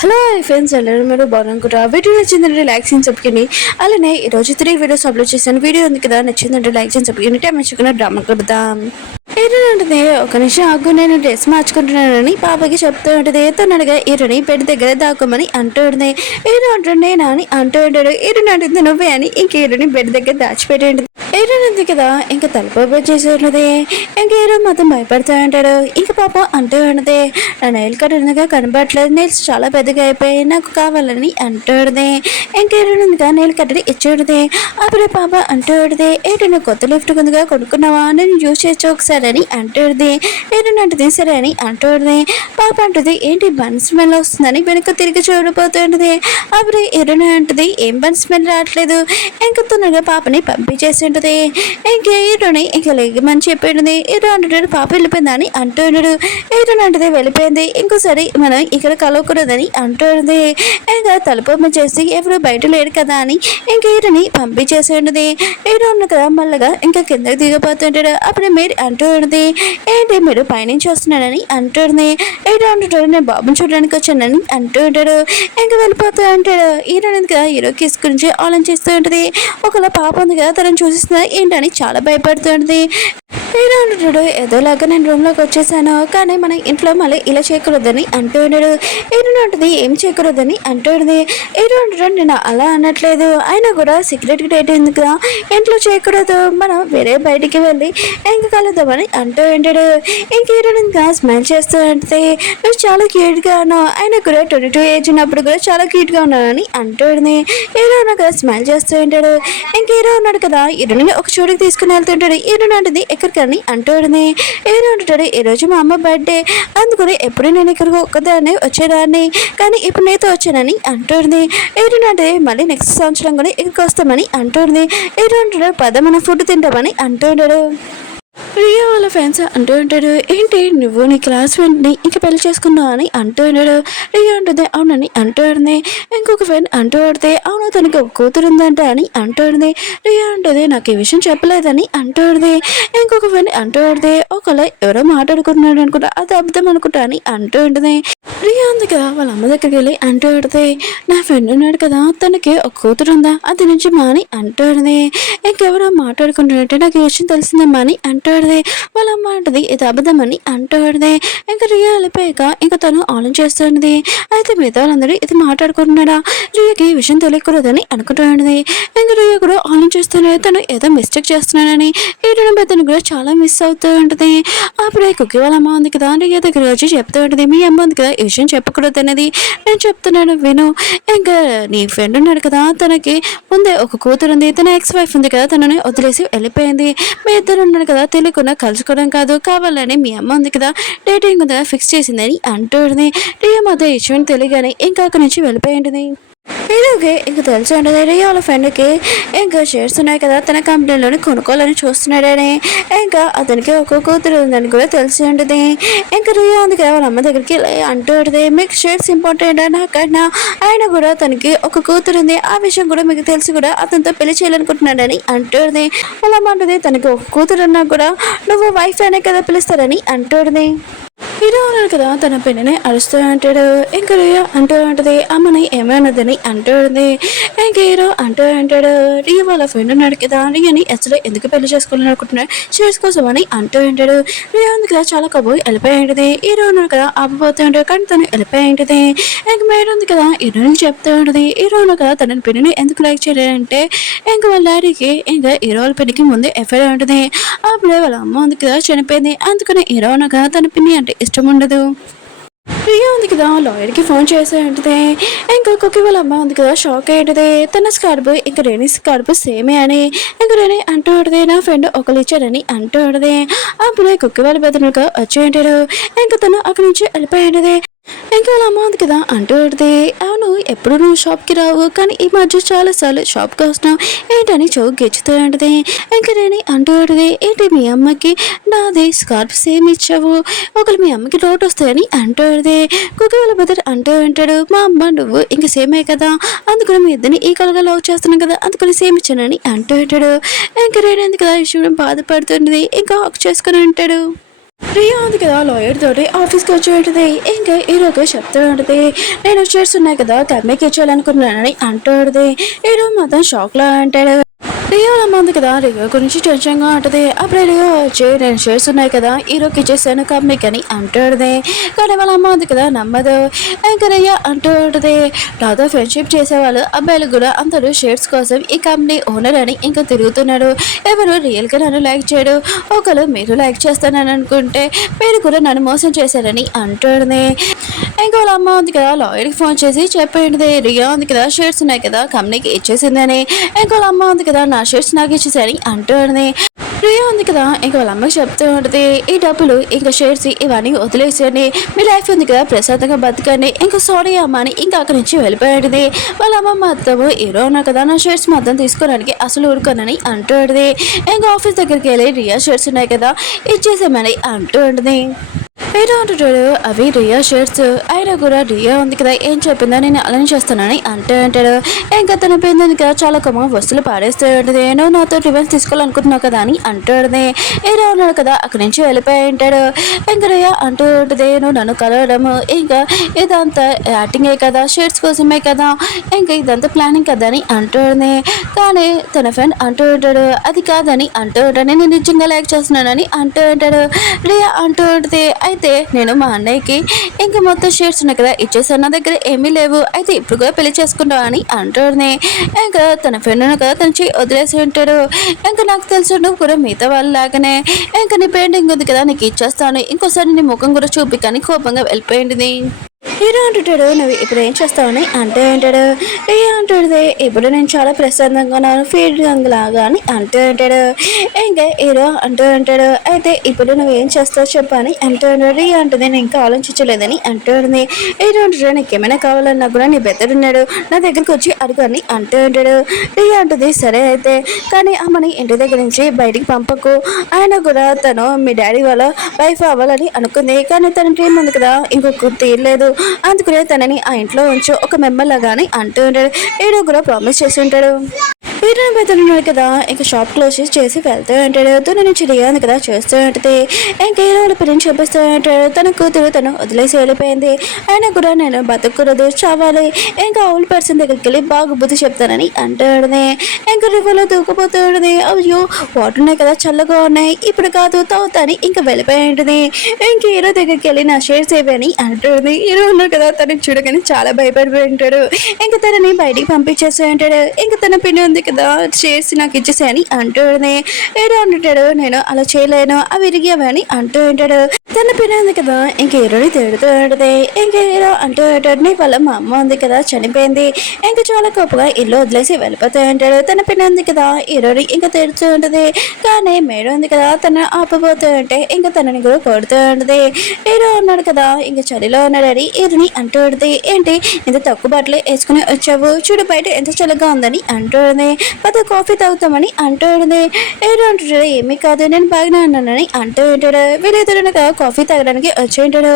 Hello friends అందరూ మీరు బాగున్నారా? వీడియో నచ్చిందంటే లైక్ చేసి చెప్పుకొని అలానే ఈరోజు 3 వీడియోస్ అప్లోడ్ చేశాను. వీడియో ఉంది కదా, నచ్చిందంటే లైక్ చేసి చెప్పుకొని టైం వచ్చుకున్న డ్రామా కొడదాం. ఏంటంటే ఒక నిమిషం ఆగు, నేను డ్రెస్ మార్చుకుంటున్నానని పాపకి చెప్తూ ఉంటుంది. తనగా ఈరుని పెట్టి దగ్గర దాక్కోమని అంటూ ఉంటుంది. ఈరు అంటుండే నాని అంటూ ఉంటాడు. ఈరుని అంటుంది నువ్వే అని ఇంక ఈరుని బెడ్ దగ్గర దాచిపెట్టి ఏరునుంది కదా, ఇంకా తలుపు చేసి ఉన్నది. ఇంక ఏరో మొత్తం భయపడుతూ ఉంటాడు. ఇంక పాప అంటూ ఉన్నది, నా నెయిల్ కట్ ఉన్నదిగా కనబడట్లేదు, నెయిల్స్ చాలా పెద్దగా అయిపోయి నాకు కావాలని అంటూ ఉన్నది. ఇంక ఏరునుందిగా నెయిల్ కట్టడి ఇచ్చేది. అప్పుడే పాప అంటూ ఉన్నది, ఏంటి నువ్వు కొత్త లిఫ్ట్ ఉందిగా కొనుక్కున్నావా, నేను యూజ్ చేయొచ్చు ఒకసారి అని అంటుంది. ఏరునంటది సరే అని అంటుంది. పాప అంటుంది ఏంటి బన్ స్మెల్ వస్తుందని వెనక తిరిగి చూడబోతుంటది. అప్పుడు ఎరున అంటుంది ఏం బన్ స్మెల్ రావట్లేదు. ఇంక తొందరగా పాపని పంపించేసి ఉంటుంది. ఇంక హీరోని ఇంక లేగమని చెప్పింది. హీరో అంటున్నాడు పాప వెళ్ళిపోయిందని అంటున్నాడు. హీరోని అంటది వెళ్ళిపోయింది, ఇంకోసారి మనం ఇక్కడ కలవకూడదని అంటుంది. ఇంకా తలుపు చేసి ఎవరు బయట లేడు కదా అని ఇంక హీరోని పంపించేసి ఉంటుంది. హీరో ఉన్న కదా మళ్ళగా ఇంకా కిందకి దిగిపోతుంటాడు. అప్పుడు మీరు అంటూ ఉంటుంది ఏంటి మీరు పైనుంచి వస్తున్నాడని అంటుంది. హీరో అంటుంటాడు నేను బాబుని చూడడానికి వచ్చానని అంటూ ఉంటాడు. ఇంకా వెళ్ళిపోతూ ఉంటాడు. హీరో కదా హీరో కిస్ గురించి ఆలోచిస్తూ ఉంటుంది. ఒకవేళ పాప ఉంది కదా తనని చూసిస్తున్నా ఏంటని చాలా భయపడుతుంది. హీరో అంటాడు ఏదోలాగా నేను రూమ్లోకి వచ్చేసాను, కానీ మన ఇంట్లో మళ్ళీ ఇలా చేయకూడదని అంటూ ఉన్నాడు. హీరో ఉంటుంది ఏం చేయకూడదని అంటుంది. హీరో అంటాడు నేను అలా అనట్లేదు, అయినా కూడా సీక్రెట్ డేట్ ఎందుకుగా ఇంట్లో చేయకూడదు, మనం వేరే బయటికి వెళ్ళి ఇంకా కలుద్దామని అంటూ ఉంటాడు. ఇంక హీరో ఇంకా స్మైల్ చేస్తూ ఉంటుంది నువ్వు చాలా క్యూట్గా ఉన్నావు, అయినా కూడా 22 ఏజ్ ఉన్నప్పుడు కూడా చాలా క్యూట్గా ఉన్నానని అంటుంది. హీరో కదా స్మైల్ చేస్తూ ఉంటాడు. ఇంక హీరో ఉన్నాడు కదా హీరోని ఒక చోటుకి తీసుకుని వెళ్తుంటాడు. హీరో అంటుంది ఎక్కడికని అంటుంది. హీరో అంటాడు ఈరోజు మా అమ్మ బర్త్డే, అందుకని ఎప్పుడు నేను ఇక్కడికి ఒక్కదాన్ని వచ్చేదాన్ని, కానీ ఇప్పుడు నీతో వచ్చానని అంటుంది. హీరో అంటే మళ్ళీ నెక్స్ట్ సంవత్సరం కూడా ఇక్కడికి వస్తామని అంటుంది. హీరో అంటాడు పద మనం ఫుడ్ తింటామని అంటుంటాడు. రియా వాళ్ళ ఫ్రెండ్స్ అంటూ ఉంటాడు ఏంటి నువ్వు నీ క్లాస్ ఫ్రెండ్ని ఇంక పెళ్లి చేసుకున్నావు అని అంటూ ఉన్నాడు. రియా అంటుంది అవునని అంటూ ఉంది. ఇంకొక ఫ్రెండ్ అంటూ పడితే అవును తనకి ఒక కూతురు ఉందంట అని అంటూ ఉంది. రియా అంటుంది నాకు ఈ విషయం చెప్పలేదని అంటూ ఉంది. ఇంకొక ఫ్రెండ్ అంటూ పడితే ఒకవేళ ఎవరో మాట్లాడుకుంటున్నాడు అనుకుంటా, అది అబద్ధం అనుకుంటా అని అంటూ ఉంటుంది. రియా ఉంది కదా వాళ్ళ అమ్మ దగ్గరికి వెళ్ళి అంటూ పడితే నా ఫ్రెండ్ ఉన్నాడు కదా తనకి ఒక కూతురు ఉందా, అది నుంచి మా అని అంటూ ఉంది. ఇంకెవరో మాట్లాడుకుంటున్నట్టే నాకు ఈ విషయం తెలిసిందమ్మా అని అంటూ వాళ్ళ అమ్మ అంటది ఇది అబద్ధమని అంటాడుది. ఇంకా రియా వెళ్ళిపోయాక ఇంకా తను ఆలోచిస్తుంది. అయితే మిగతా వాళ్ళందరూ ఇది మాట్లాడుకుంటున్నాడా, రియాకి ఈ విషయం తెలియకూడదని అనుకుంటున్నది. ఇంకా రియా కూడా ఆలోచిస్తున్నాడు తను ఏదో మిస్టేక్ చేస్తున్నాడని. హీరోని బెత్తను కూడా చాలా మిస్ అవుతూ ఉంటుంది. అప్పుడే కుక్కీ వాళ్ళ అమ్మ ఉంది కదా రియా దగ్గర వచ్చి చెప్తూ ఉంటుంది మీ అమ్మ ఉంది కదా ఈ విషయం చెప్పకూడదు అనేది నేను చెప్తున్నాను విను. ఇంకా నీ ఫ్రెండ్ ఉన్నాడు కదా తనకి ముందే ఒక కూతురు ఉంది, తన ఎక్స్ వైఫ్ ఉంది కదా తనని వదిలేసి వెళ్ళిపోయింది. మీ ఇద్దరు ఉన్నాడు కదా తెలియకుండా కలుసుకోవడం కాదు, కావాలని మీ అమ్మ ఉంది కదా డేటింగ్ ఉందా ఫిక్స్ చేసిందని అంటుంది. రియా మాత్రం ఇష్టం తెలియగానే ఇంకా అక్కడి నుంచి వెళ్ళిపోయింది. హీరోకి ఇంకా తెలిసి ఉంటుంది రియా వాళ్ళ ఫ్రెండ్కి ఇంకా షేర్స్ ఉన్నాయి కదా తన కంపెనీలోని కొనుక్కోవాలని చూస్తున్నాడని, ఇంకా అతనికి ఒక కూతురు ఉందని కూడా తెలిసి ఉంటుంది. ఇంకా రియా ఉంది కదా వాళ్ళ అమ్మ దగ్గరికి అంటూ ఉంటుంది మీకు షేర్స్ ఇంపార్టెంట్ నాకన్నా, ఆయన కూడా తనకి ఒక కూతురు ఉంది, ఆ విషయం కూడా మీకు తెలిసి కూడా అతనితో పెళ్లి చేయాలనుకుంటున్నాడని అంటుంది. వాళ్ళ అమ్మ అంటుంది తనకి ఒక కూతురు ఉన్నా కూడా నువ్వు వైఫ్ అనే కదా పిలుస్తారని అంటుంది. హీరో ఉన్నాడు కదా తన పెళ్ళిని అరుస్తూ అంటాడు. ఇంకా రియా అంటూ ఉంటుంది అమ్మని ఏమైనదని అంటుంది. ఇంకా హీరో అంటూ అంటాడు రియా వాళ్ళ ఫ్రెండ్ ఉన్నాడు కదా రియాని అసలు ఎందుకు పెళ్లి చేసుకోవాలని అనుకుంటున్నాడు షేర్స్ కోసం అని అంటూ ఉంటాడు. రియా ఉంది కదా చాలా కబోయి వెళ్ళిపోయి ఉంటుంది. హీరో ఉన్నాడు కదా ఆపిపోతూ ఉంటాడు కానీ తను వెళ్ళిపోయి ఉంటుంది. ఇంక మేడ ఉంది కదా హీరోని చెప్తూ ఉంటుంది. హీరో ఉన్నాడు కదా తన పెళ్ళిని ఎందుకు లైక్ చేయలేదంటే ఇంకా వాళ్ళ డాడీకి ఇంకా హీరో వాళ్ళ పెళ్లికి ముందే ఎఫ్ఐఆర్ ఉంటుంది. అప్పుడే వాళ్ళ అమ్మ ఉంది కదా చనిపోయింది, అందుకని హీరో ఉన్నాడు కదా తన పిన్ని అంటే ఇష్టం ఉండదు. రియా ఉంది కదా లాయర్కి ఫోన్ చేసే ఉంటుంది. ఇంకా కుక్కీ వాళ్ళ అమ్మ ఉంది కదా షాక్ అయ్యేది తన స్కార్బ్ ఇంకా రేణి స్కార్బ్ సేమే అని. ఇంకా రేణి అంటూ ఉంటుంది నా ఫ్రెండ్ ఒకరు ఇచ్చారని అంటూ ఉంటుంది. అప్పుడే కుక్కీ వాళ్ళ బెదరుగా వచ్చి ఉంటాడు. ఇంకా తను అక్కడి నుంచి వెళ్ళిపోయి ఇంకా వాళ్ళ అమ్మ ఉంది కదా అంటూ ఉంటుంది అవును ఎప్పుడు నువ్వు షాప్కి రావు కానీ ఈ మధ్య చాలాసార్లు షాప్కి వస్తున్నావు ఏంటని చౌక్ గెచ్చుతూ ఉంటుంది. ఇంకా రేణి అంటూ ఉంటుంది ఏంటి మీ అమ్మకి నాది స్కార్ఫ్ సేమ్ ఇచ్చావు, ఒకరు మీ అమ్మకి డౌట్ వస్తాయని అంటూ ఉంటుంది. కుక్కీ వాళ్ళ బ్రదర్ అంటూ ఉంటాడు మా అమ్మ నువ్వు ఇంకా సేమే కదా, అందుకని మీ ఇద్దరిని ఈక్వల్గా లవ్ చేస్తున్నాం కదా అందుకని సేమ్ ఇచ్చానని అంటూ ఉంటాడు. ఇంకా రేణి ఉంది కదా ఈ విషయం బాధపడుతుంది ఇంకా హక్ చేసుకుని ఉంటాడు. రియా ఉంది కదా లాయర్ తోటి ఆఫీస్కి వచ్చి ఉంటుంది. ఇంకా హీరోకి చెప్తూ ఉంటుంది, నేను షేర్స్ ఉన్నాయి కదా తమ్మికి ఇచ్చేయాలనుకున్నానని అంటూ ఉంటుంది. హీరో మాత్రం షాక్లో అంటాడు. రియో అమ్మ ఉంది కదా రియో గురించి టెన్షన్గా ఉంటుంది. అప్పుడే రియో వచ్చి నేను షేర్స్ ఉన్నాయి కదా హీరోకి ఇచ్చేసాను కంపెనీకి అని అంటుంది. కానీ వాళ్ళ అమ్మ ఉంది కదా నమ్మదు. ఇంకా రియో అంటూ ఉంటుంది, నాతో ఫ్రెండ్షిప్ చేసేవాళ్ళు అబ్బాయిలు కూడా అందరూ షేర్స్ కోసం ఈ కంపెనీ ఓనర్ అని ఇంకా తిరుగుతున్నాడు. ఎవరు రియల్గా నన్ను లైక్ చేయడు. ఒకరు మీరు లైక్ చేస్తానని అనుకుంటే మీరు కూడా నన్ను మోసం చేశారని అంటుంది. ఇంకా వాళ్ళ అమ్మ ఉంది కదా లాయర్కి ఫోన్ చేసి చెప్పేది రియా ఉంది కదా షేర్స్ ఉన్నాయి కదా కంపెనీకి ఇచ్చేసిందని. ఇంకా వాళ్ళ అమ్మ ఉంది కదా నా షేర్స్ నాకు ఇచ్చేసరి అంటుంది. రియా ఉంది కదా ఇంకా వాళ్ళ అమ్మకి చెప్తూ ఉంటుంది, ఈ డబ్బులు ఇంకా షేర్స్ ఇవన్నీ వదిలేసేయండి, మీ లైఫ్ ఉంది కదా ప్రశాంతంగా బతకండి, ఇంకా సారీ అమ్మ అని ఇంకా అక్కడి నుంచి వెళ్ళిపోయాడు. వాళ్ళ అమ్మ మొత్తం హీరో ఉన్నా కదా నా షేర్స్ మొత్తం తీసుకోవడానికి అసలు ఊరుకోనని అంటుంది. ఇంకా ఆఫీస్ దగ్గరికి వెళ్ళి రియా షేర్స్ ఉన్నాయి కదా ఇచ్చేసామని అంటుంది. హీరో అంటాడు, అవి రియా షేర్స్ అయినా కూడా రియా ఉంది కదా ఏం చెప్పిందా నేను అలానే చేస్తానని అంటాడు. ఇంకా తన పేరు కదా చాలా కొమ్మ వస్తువులు పాడేస్తూ ఉంటుంది. నువ్వు నాతో రివెన్స్ తీసుకోవాలనుకుంటున్నావు కదా అని అంటాడు. హీరో ఉన్నాడు కదా అక్కడి నుంచి వెళ్ళిపోయి ఉంటాడు. ఇంకా రియా అంటూ ఉంటుంది, నువ్వు నన్ను కలవడము ఇంకా ఇదంతా యాక్టింగే కదా షేర్స్ కోసమే కదా ఇంకా ఇదంతా ప్లానింగ్ కదా అని అంటుంది. కానీ తన ఫ్రెండ్ అంటూ ఉంటాడు, అది కాదని అంటూ ఉంటాడు, నేను నిజంగా లైక్ చేస్తున్నానని అంటూ ఉంటాడు. రియా అంటూ ఉంటుంది, అయితే నేను మా అన్నయ్యకి ఇంకా మొత్తం షేర్స్ ఉన్నాయి కదా ఇచ్చేసాను, నా దగ్గర ఏమీ లేవు, అయితే ఇప్పుడు కూడా పెళ్లి చేసుకుంటావు అని అంటుంది. ఇంకా తన ఫ్రెండ్ కదా తనచి వదిలేసి ఉంటాడు. ఇంకా నాకు తెలుసు నువ్వు కూడా మిగతా వాళ్ళలాగానే ఇంకా నీ పెయింటింగ్ ఉంది కదా నీకు ఇచ్చేస్తాను, ఇంకోసారి నీ ముఖం కూడా చూపి కానీ కోపంగా వెళ్ళిపోయింది. హీరో అంటుంటాడు, నువ్వు ఇప్పుడు ఏం చేస్తావని అంటే అంటాడు. రియా అంటుంది, ఇప్పుడు నేను చాలా ప్రశాంతంగా ఉన్నాను ఫీల్డ్ లాగా అని అంటూ ఉంటాడు. ఇంకా హీరో అంటూ ఉంటాడు, అయితే ఇప్పుడు నువ్వు ఏం చేస్తావు చెప్పని అంటూ ఉంటాడు. రియా అంటుంది, నేను ఇంకా ఆలోచించలేదని అంటుంది. హీరో అంటాడు, నీకు ఏమైనా కావాలన్నా కూడా నీ బెత్తడున్నాడు నా దగ్గరికి వచ్చి అడుగు అని అంటూ ఉంటాడు. రియా అంటుంది, సరే అయితే కానీ అమ్మని ఇంటి దగ్గర నుంచి బయటికి పంపకు, ఆయన కూడా తను మీ డాడీ వాళ్ళ వైఫ్ అవ్వాలని అనుకుంది, కానీ తన టీం ఉంది కదా ఇంకొక తీరలేదు, అందుకునే తనని ఆ ఇంట్లో ఉంచు ఒక మెంబర్ లాగాని అంటూ ఉంటాడు. హీరో కూడా ప్రామిస్ చేసి ఉంటాడు. హీరోని పెద్దలున్నాడు కదా ఇంకా షాప్ క్లోజ్ చేసి వెళ్తూ ఉంటాడు. తన నుంచి రియాని కదా చేస్తూ ఉంటుంది. ఇంకా హీరోల పిల్లని చూపిస్తూ ఉంటాడు. తన కూతురు తను వదిలేసి వెళ్ళిపోయింది, అయినా కూడా నేను బతకూడదు చావాలి, ఇంకా ఓల్డ్ పర్సన్ దగ్గరికి వెళ్ళి బాగా బుద్ధి చెప్తానని అంటాడు. ఇంకా రివర్లో దూకపోతూ ఉంటుంది. అయ్యో వాటర్ ఉన్నాయి కదా చల్లగా ఉన్నాయి, ఇప్పుడు కాదు తాగుతాని ఇంకా వెళ్ళిపోయి ఉంటుంది. ఇంక హీరో దగ్గరికి వెళ్ళి నా షేర్స్ ఏవని అంటుంది. హీరో ఉన్నాడు కదా తనని చూడగానే చాలా భయపడిపోయి ఉంటాడు. ఇంకా తనని బయటికి పంపించేస్తూ ఉంటాడు. ఇంకా తన పిన్ని ఉంది కదా షేర్స్ నాకు ఇచ్చేసాయని అంటూ హీరో అంటుంటాడు, నేను అలా చేయలేను అవి విరిగావని అంటూ ఉంటాడు. తన పిన్ని ఉంది కదా ఇంక హీరోని తిడుతూ ఉంటుంది. ఇంకా హీరో అంటూ ఉంటాడు, నీ వల్ల మా అమ్మ ఉంది కదా చనిపోయింది, ఇంకా చాలా కోపంగా ఇల్లు వదిలేసి వెళ్ళిపోతూ ఉంటాడు. తన పిన్ని ఉంది కదా హీరోని ఇంకా తిడుతూ ఉంటుంది. కానీ మేడం ఉంది కదా తను ఆపబోతూ ఉంటే ఇంకా తనని కూడా కొడుతూ ఉంటుంది. హీరో ఉన్నాడు కదా ఇంకా చలిలో ఉన్నాడని హీరోని అంటూ ఉంటుంది, ఏంటి ఇంత తక్కువ బట్టలు వేసుకుని వచ్చావు, చూడు బయట ఎంత చల్లగా ఉందని అంటుంది. పద కాఫీ తాగుతామని అంటుంది. హీరో అంటాడు, ఏమీ కాదు నేను బాగానే ఉన్నానని అంటూ ఉంటాడు. వీళ్ళిద్దరు కాఫీ తాగడానికి వచ్చి ఉంటాడు.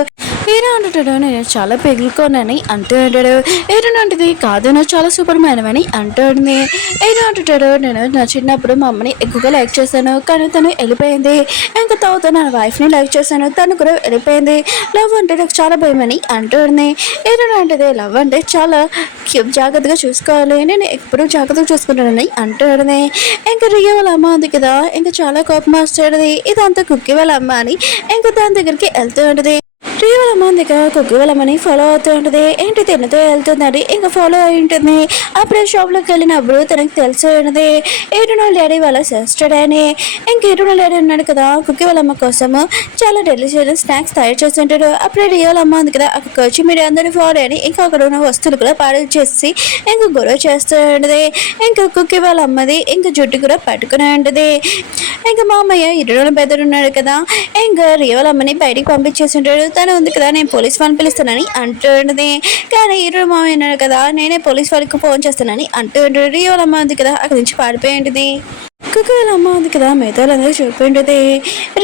హీరో అంటాడు, నేను చాలా పెగులుకోనని అంటూ ఉంటాడు. హీరో అంటుంది, కాదు నువ్వు చాలా సూపర్ మ్యాన్ అని అంటుంది. హీరో అంటాడు, నేను నా చిన్నప్పుడు మా అమ్మని ఎక్కువగా లైక్ చేశాను, కానీ తను వెళ్ళిపోయింది, ఇంకా తర్వాత నా వైఫ్ని లైక్ చేశాను, తను కూడా వెళ్ళిపోయింది, లవ్ అంటే నాకు చాలా భయం అని అంటుంది. హీరో అంటది, లవ్ అంటే చాలా జాగ్రత్తగా చూసుకోవాలి, నేను ఎప్పుడు జాగ్రత్తగా చూసుకుంటానని అంటుంది. ఇంకా రియా వాళ్ళ అమ్మ ఉంది కదా ఇంకా చాలా కోపం వస్తుంది, ఇదంతా కుక్కి వాళ్ళ అమ్మ అని ఇంకా దాని దగ్గరికి వెళ్తూ ఉంటుంది. రియా వాళ్ళ అమ్మ ఉంది కదా కుక్కి వాళ్ళ అమ్మని ఫాలో అవుతూ ఉంటుంది. ఏంటి తినతో వెళ్తుందని ఇంకా ఫాలో అయి ఉంటుంది. అప్పుడే షాప్లోకి వెళ్ళినప్పుడు తనకు తెలిసి ఉన్నది ఏడునో డాడీ వాళ్ళ సిస్టర్ అని. ఇంక ఏడునో డాడీ ఉన్నాడు కదా కుక్కి వాళ్ళ అమ్మ కోసము చాలా డెలిషియస్ స్నాక్స్ తయారు చేస్తుంటాడు. అప్పుడే రియా వాళ్ళ అమ్మ ఉంది కదా అక్కడికి వచ్చి మీరు అందరినీ ఫాలో అని ఇంకా అక్కడ ఉన్న వస్తువులు కూడా పాడు చేసి ఇంకా గొడవ చేస్తూ ఉంటుంది. ఇంకా కుక్కి వాళ్ళ అమ్మది ఇంకా జుట్టు కూడా పట్టుకుని ఉంటుంది. ఇంకా మా అమ్మయ్య ఇరుడు బెదరున్నాడు కదా ఇంకా రియా వాళ్ళ అమ్మని బయటికి పంపించేసి ఉంటాడు. తను ఉంది కదా నేను పోలీస్ వాళ్ళని పిలుస్తానని అంటుంది. కానీ హీరో మామ ఉన్నాడు కదా నేనే పోలీస్ వాళ్ళకి ఫోన్ చేస్తానని అంటుంటాడు. రియో వాళ్ళ అమ్మ ఉంది కదా అక్కడి నుంచి పారిపోయి ఉంటుంది. కుక్కి వాళ్ళ అమ్మ ఉంది కదా మిగతా వాళ్ళందరూ చూపి ఉంటుంది.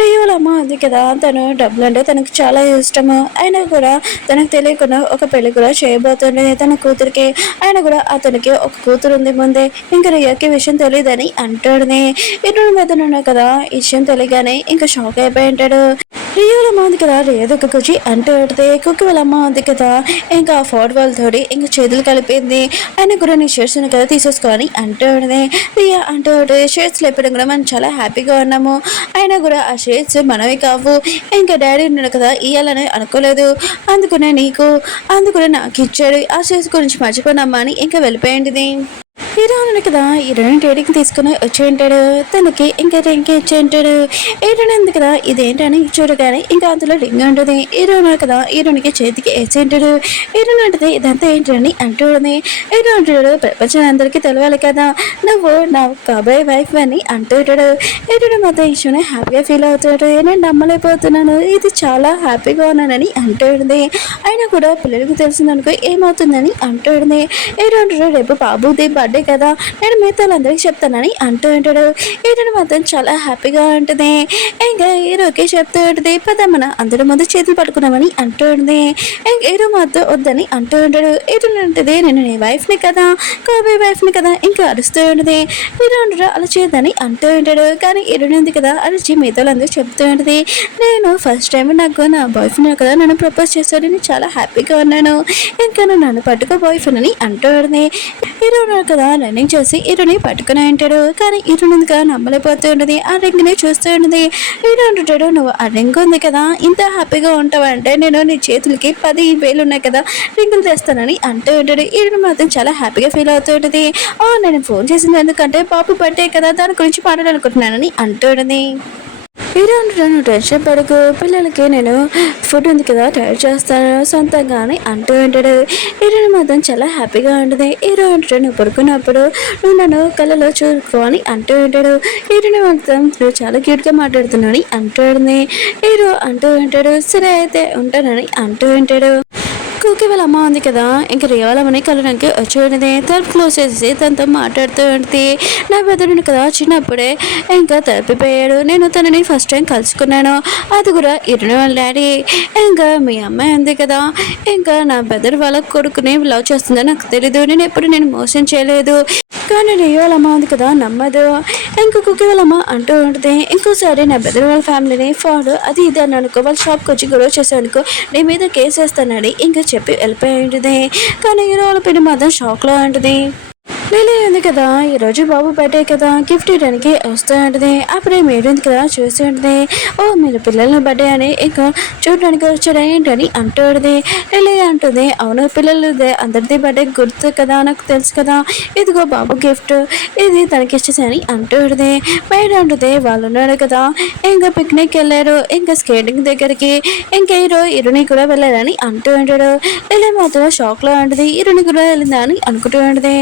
రియో వాళ్ళ అమ్మ ఉంది కదా తను డబ్బులు అంటే తనకు చాలా ఇష్టము, అయినా కూడా తనకు తెలియకుండా ఒక పెళ్లి కూడా చేయబోతుండేది తన కూతురికి. ఆయన కూడా అతనికి ఒక కూతురు ఉంది ముందే, ఇంకా రియోకి విషయం తెలియదని అంటాడు. ఇరుడు మెదడున్నాడు కదా ఈ విషయం తెలియగానే ఇంకా షాక్ అయిపోయి ఉంటాడు. రియల్ అమ్మ ఉంది కదా రియల్ కుచి అంటూ పెడితే కుక్కి వాళ్ళ అమ్మ ఉంది కదా ఇంకా ఫోర్ వాళ్ళతోటి ఇంకా చేతులు కలిపింది ఆయన కూడా నీ షర్ట్స్ కదా తీసేసుకోవాలి అంటూ పెడితే రియా అంటూ షర్ట్స్ లేపడం కూడా మనం చాలా హ్యాపీగా ఉన్నాము అయినా కూడా ఆ షర్ట్స్ మనవి కావు ఇంకా డాడీ ఉన్నాడు కదా ఇయ్యాలని అనుకోలేదు అందుకునే నాకు ఇచ్చాడు ఆ షర్ట్స్ గురించి మర్చిపోయినమ్మా అని ఇంకా వెళ్ళిపోయింది హీరో ఉన్నాడు కదా హీరోని డేటింగ్ తీసుకుని వచ్చి ఉంటాడు తనకి ఇంకా రింగ్ ఇచ్చి ఉంటాడు హీరోని ఉంది కదా ఇదేంటని చూడగానే ఇంకా అందులో రింగ్ ఉంటుంది హీరో ఉన్నాడు కదా హీరోనికి చేతికి వేసి ఉంటాడు హీరోని ఉంటుంది ఇదంతా ఏంటని అంటుంది హీరో అంటాడు ప్రపంచం అందరికీ తెలవాలి కదా నువ్వు నా కాబోయే వైఫ్ అని అంటుంటాడు హీరోని మొత్తం ఇష్యూని హ్యాపీగా ఫీల్ అవుతాడు నేను నమ్మలేకపోతున్నాను ఇది చాలా హ్యాపీగా ఉన్నానని అంటుంది అయినా కూడా పిల్లలకు తెలిసిందనుకో ఏమవుతుందని అంటుంది హీరో అంటాడు రేపు బాబుది బర్త్డే కదా నేను మిగతా వాళ్ళందరికీ చెప్తానని అంటూ ఉంటాడు హీరోని మాత్రం చాలా హ్యాపీగా ఉంటుంది ఇంకా హీరోకి చెప్తూ ఉంటుంది పదమ్మన అందరి ముందు చేతులు పట్టుకున్నామని అంటూ ఉంటుంది ఇంకా హీరో మాత్రం వద్దని అంటూ ఉంటాడు హీరో ఉంటుంది నేను నీ వైఫ్ని కదా కాబోయే వైఫ్ని కదా ఇంకా అరుస్తూ ఉంటుంది హీరో ఉంటాడు అలా చేయదని అంటూ ఉంటాడు కానీ హీరోని ఉంది కదా అరిచి మిగతా వాళ్ళందరూ చెప్తూ ఉంటుంది నేను ఫస్ట్ టైం నాకు నా బాయ్ ఫ్రెండ్ కదా నన్ను ప్రపోజ్ చేశాడు నేను చాలా హ్యాపీగా ఉన్నాను ఇంకా నన్ను పట్టుకో బాయ్ ఫ్రెండ్ అని అంటూ ఉంటుంది హీరో కదా రన్నింగ్ చేసి హీరోని పట్టుకుని ఉంటాడు కానీ హీరోనిగా నమ్మలేకపోతూ ఉంటుంది ఆ రింగ్ని చూస్తూ ఉంటుంది హీరో అంటుంటాడు నువ్వు ఆ రింగ్ ఉంది కదా ఇంత హ్యాపీగా ఉంటావంటే నేను నీ చేతులకి 10,000 ఉన్నాయి కదా రింగులు తెస్తానని అంటూ ఉంటాడు హీరోని మాత్రం చాలా హ్యాపీగా ఫీల్ అవుతూ ఉంటుంది నేను ఫోన్ చేసింది ఎందుకంటే బాబు బర్త్డే కదా దాని గురించి మాట్లాడాలనుకుంటున్నానని అంటూ ఉంటుంది హీరో అంటాను టెన్షన్ పడకు పిల్లలకి నేను ఫుడ్ ఉంది కదా తయారు చేస్తాను సొంతంగా అని అంటూ ఉంటాడు హీరోని మాత్రం చాలా హ్యాపీగా ఉంటుంది హీరో అంటాడు నువ్వు పడుకున్నప్పుడు నువ్వు నన్ను కళ్ళలో చూసుకో అని అంటూ ఉంటాడు హీరోని మాత్రం నువ్వు చాలా క్యూట్గా మాట్లాడుతున్నావు అని అంటూ ఉంటుంది హీరో అంటూ ఉంటాడు సరే అయితే ఉంటానని అంటూ ఉంటాడు కుక్కి వాళ్ళ అమ్మ ఉంది కదా ఇంకా రియాలమ్మని కలడానికి వచ్చి ఉంటుంది తలుపు క్లోజ్ చేసి తనతో మాట్లాడుతూ ఉంటుంది నా బెదరుని కదా చిన్నప్పుడే ఇంకా తప్పిపోయాడు నేను తనని ఫస్ట్ టైం కలుసుకున్నాను అది కూడా ఇరుని వాళ్ళ డాడీ ఇంకా మీ అమ్మాయి ఉంది కదా ఇంకా నా బెదర్ వాళ్ళ కొడుకుని లవ్ చేస్తుందో నాకు తెలీదు నేను మోసం చేయలేదు కానీ రియాలమ్మ ఉంది కదా నమ్మదు ఇంకా కుక్కి వాళ్ళమ్మ అంటూ ఉంటుంది ఇంకోసారి నా బెదర్ వాళ్ళ ఫ్యామిలీని ఫాలో అది ఇది అని అనుకో వాళ్ళ షాప్కి వచ్చి గొడవ చేశానుకో నీ మీద కేసు వేస్తానని ఇంకా చెప్పి వెళ్ళిపోయి ఉంటుంది కానీ హీరో వాళ్ళ పిన్ని మాత్రం షాక్లో ఉంటుంది లిలీ ఉంది కదా ఈరోజు బాబు బర్త్డే కదా గిఫ్ట్ ఇవ్వడానికి వస్తూ ఉంటుంది అప్పుడే మేడుంది కదా చూస్తూ ఉంటుంది మీరు పిల్లల బర్త్డే అని ఇంకా చూడడానికి వచ్చారా ఏంటని అంటూ ఉంటుంది లిలీ అంటుంది అవును పిల్లలదే అందరిది బర్త్డే గుర్తు కదా నాకు తెలుసు కదా ఇదిగో బాబు గిఫ్ట్ ఇది తనకి ఇచ్చేసని అంటూ ఉంటుంది మేడ అంటుంది వాళ్ళు ఉన్నాడు కదా ఇంకా పిక్నిక్ వెళ్ళారు ఇంకా స్కేటింగ్ దగ్గరికి ఇంకా ఇరుని కూడా వెళ్ళారని అంటూ ఉంటాడు లిలీ మాత్రం షాక్లో ఉంటుంది ఇరుని కూడా వెళ్ళిందా అని అనుకుంటూ ఉంటుంది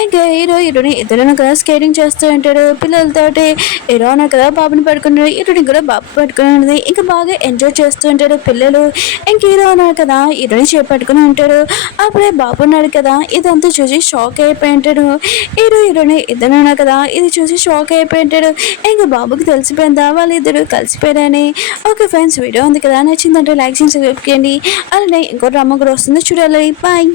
ఇంకా హీరోని ఇద్దరు కదా స్కేటింగ్ చేస్తూ ఉంటాడు పిల్లలతోటి హీరో అన్నారు కదా బాబుని పడుకున్నాడు హీరోని కూడా బాబు పట్టుకుని ఇంకా బాగా ఎంజాయ్ చేస్తూ ఉంటాడు పిల్లలు ఇంక హీరో అన్నారు కదా హీరోని చేపట్టుకుని ఉంటాడు అప్పుడే బాబు ఉన్నాడు కదా ఇదంతా చూసి షాక్ అయిపోయి ఉంటాడు హీరోని ఇద్దరు ఉన్నారు కదా ఇది చూసి షాక్ అయిపోయి ఉంటాడు ఇంకా బాబుకి తెలిసిపోయిందా వాళ్ళిద్దరు కలిసిపోయారని ఓకే ఫ్రెండ్స్ వీడియో ఉంది కదా నచ్చిందంటే లైక్ చేయండి అలానే ఇంకో డ్రామా కూడా వస్తుంది చూడాలి బాయ్.